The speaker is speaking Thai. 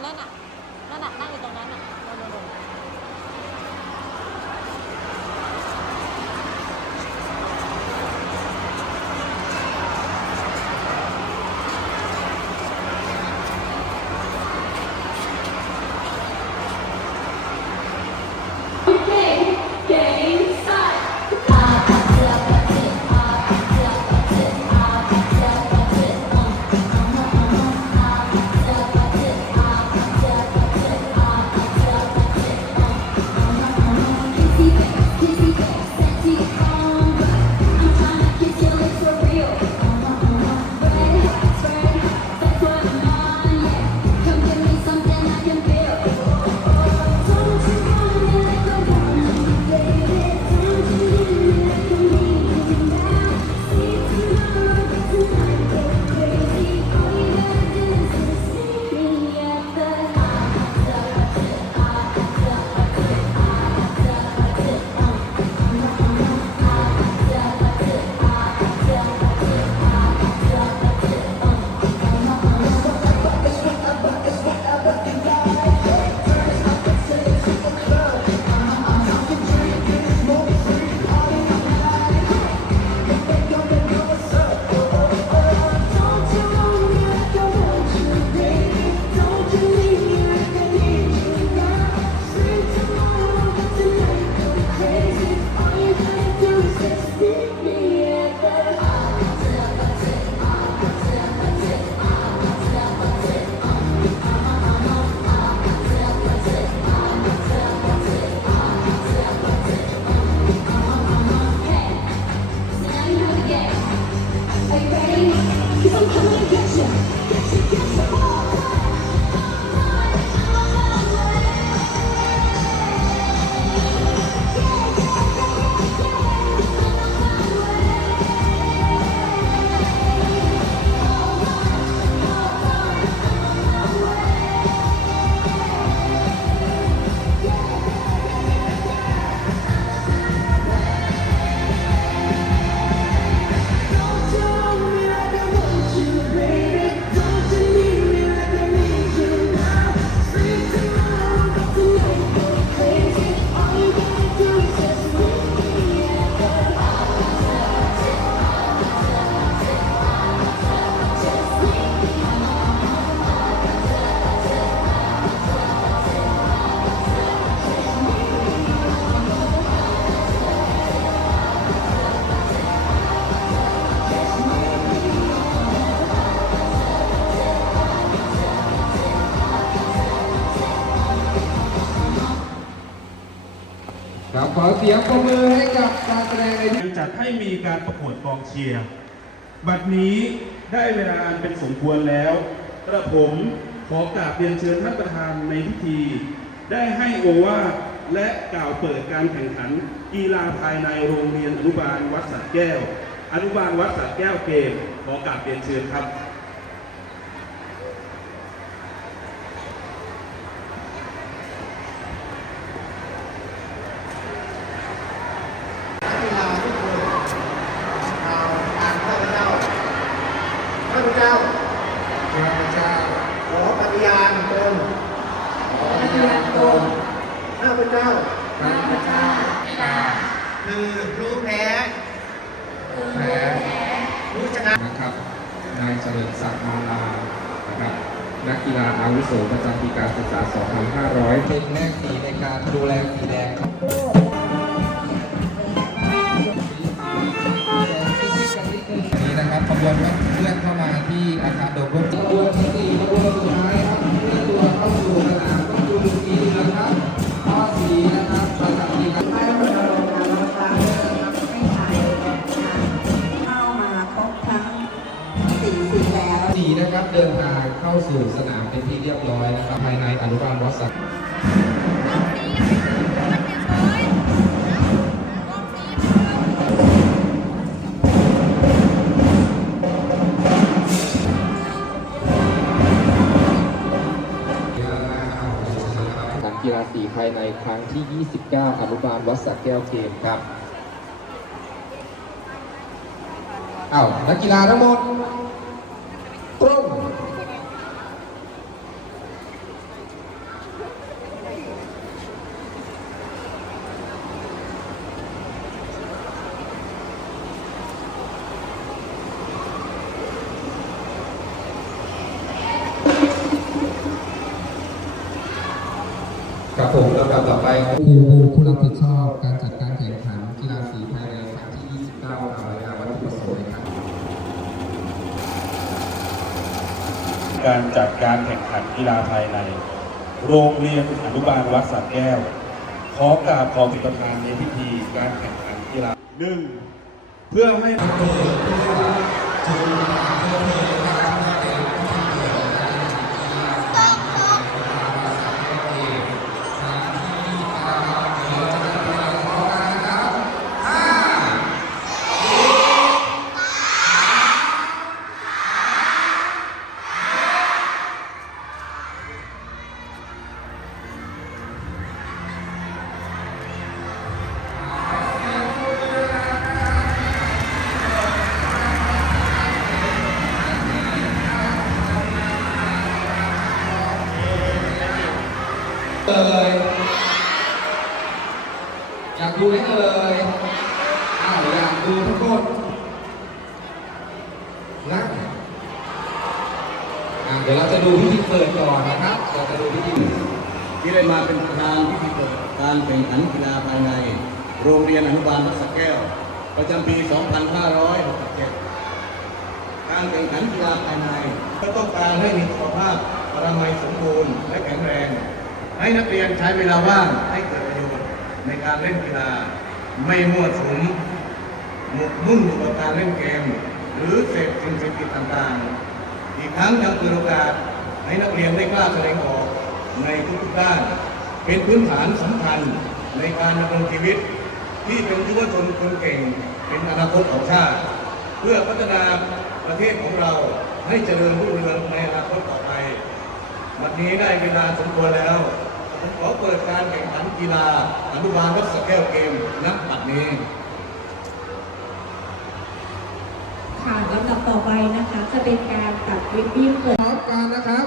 คนนั้นน่ะ เสียงปรบมือให้กับการแสดงในที่จัดให้มีการประกวดกองเชียร์ บัดนี้ได้เวลาอันเป็นสมควรแล้วกระผมขอกราบเรียนเชิญท่านประธานในพิธี ได้ให้โอวาทและกล่าวเปิดการแข่งขัน กีฬาภายในโรงเรียนอนุบาลวัดสระแก้ว อนุบาลวัดสระแก้วเกมขอกราบเรียนเชิญครับ กีฬาทุกคนเราอ่านข้าพเจ้า ข้าพเจ้า ข้าพเจ้า ขอปฏิญาณตน ขอปฏิญาณตน ข้าพเจ้า ข้าพเจ้าข้า คือรู้แพ้ แพ้ รู้ช นะนะครับนายเฉลิมศักดิ์มาลานะครับนักกีฬาอาวุโสประจำปีการศึกษา 2500 เป็นแม่สีในการดูแลสีแดงครับนี้นะครับขบวนก็เคลื่อนเข้ามาที่อาคารโดมร่วม สี่สีแล้ว สีนะครับเดินทางเข้าสู่สนามเป็นที่เรียบร้อยนะครับภายในอนุบาลวัดสักการกีฬาสีภายในครั้งที่ 29 อนุบาลวัดสักแก้วเกมครับอ้าวนักกีฬาทั้งหมด ครับผมลำดับต่อไปครูผู้รับผิดชอบการจัดการแข่งขันกีฬาสีภายในครั้งที่ 29ตามรายงานวัตถุประสงค์ครับการจัดการแข่งขันกีฬาภายใน โรงเรียนอนุบาลวัดสระแก้ว ขอกราบขอเป็นประธานในพิธีการแข่งขันกีฬาหนึ่งเพื่อให้เอ่ ยอยากดูไหมเอ่ยอ้าวอยากดูทุกคนนะอะเดี๋ยวเราจะดูพิธีเปิดก่อนนะครับเราจะดูพิธีที่ได้มาเป็นประธานพิธีเปิดการแข่งขันกีฬาภายใน โรงเรียนอนุบาลวัดสะแก้ว ประจำปี 2567 การแข่งขันกีฬาภายใน ก็ต้องการให้มีสุขภาพอนามัยสมบูรณ์และแข็งแรง ให้นักเรียนใช้เวลาว่างให้เกิดประโยชน์ในการเล่นกีฬา ไม่มั่วสุมหมกมุ่นอยู่กับการเล่นเกม หรือเสพสิ่งเสพติดต่างๆ อีกทั้งยังเปิดโอกาสให้นักเรียนได้กล้าแสดงออกในทุกๆด้าน เป็นพื้นฐานสำคัญในการดำรงชีวิต ที่เป็นยุวชนคนเก่ง เป็นอนาคตของชาติ เพื่อพัฒนาประเทศของเราให้เจริญรุ่งเรืองในอนาคตต่อไป วันนี้ได้เวลาสมควรแล้ว กีฬาอนุบาลวัดสระแก้วเกมนับบัดนี้ค่ะลำดับต่อไปนะคะ จะเป็นการตัดริบบิ้นเปิดพร้อมกันนะครับ